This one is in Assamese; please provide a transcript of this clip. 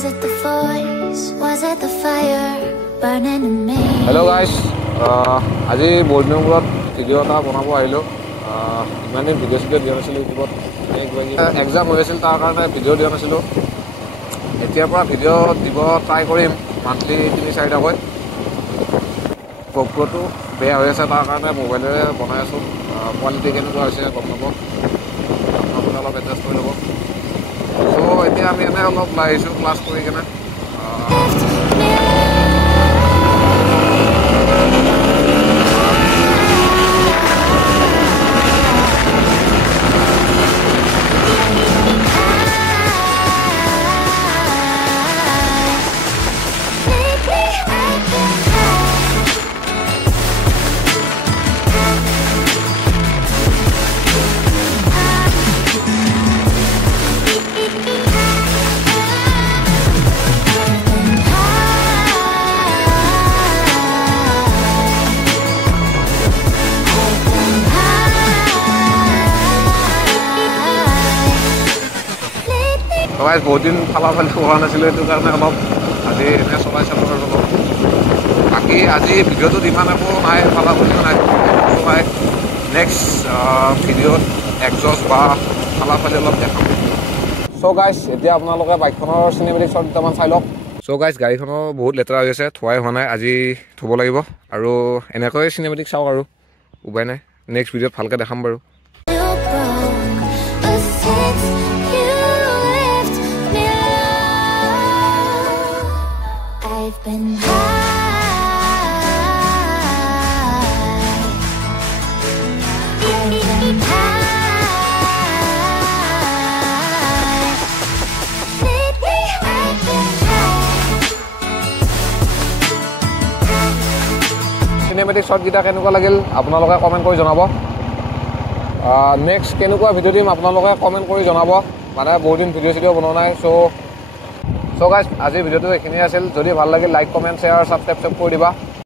Was it the voice? Was it the fire burning in me? Hello guys, আজি বৰ্ডিং বোৰত ভিডিও এটা বনাব আহিলো ইমানে ভিডিও দিয়া নাছিলো ইউটিউবত এক্সাম হৈ আছিল তাৰ কাৰণে ভিডিও দিয়া নাছিলো এতিয়াৰ পৰা ভিডিও দিব ট্ৰাই কৰিম মান্থলি 3-4টা কৈ GoPro বেয়া হৈ আছে তাৰ কাৰণে মোবাইলেৰে বনাই আছো কোৱালিটি কেনেকুৱা হৈছে গম পাব আপোনালোকে অলপ এডজাষ্ট কৰি ল'ব সো এতিয়া আমি এনে অলপ লাইছো ক্লাছ কৰি কেনে guys বহুত দিন ফালাফালি হোৱা নাছিল এটো কাৰণে অলপ আজি এনে চলাই চালো আৰু বাকি আজি ভিডিওটো দিমান একো নাই ফালাফালি নাই সবাই নেক্সট ভিডিওত এক্সজস্ট বা ফালাফালি অলপ দেখাম সো গাইস এতিয়া আপোনালোকে বাইকখনৰ সিনেমেটিক শট দুটামান চাই লওক সো গাইস গাড়ীখনো বহুত লেতেৰা হৈ আছে থোৱাই হোৱা নাই আজি ধুব লাগিব আৰু এনেকৈ সিনেমেটিক চাওক আৰু উপায় নাই নেক্সট ভিডিওত ভালকৈ দেখাম বাৰু I've been high. I've been high. Lately I've been high. Cinematic shot gita kenuka lagil আপোনালোকে কমেন্ট কৰি জনাব নেক্সট কেনেকুৱা ভিডিও দিম আপোনালোকে কমেন্ট কৰি জনাব মানে বহুত দিন ভিডিও বনোৱা নাই সো গাইস আজি ভিডিওটো এখিনি আছিল যদি ভাল লাগিল লাইক কমেন্ট শেয়াৰ সাবস্ক্ৰাইব কৰি দিবা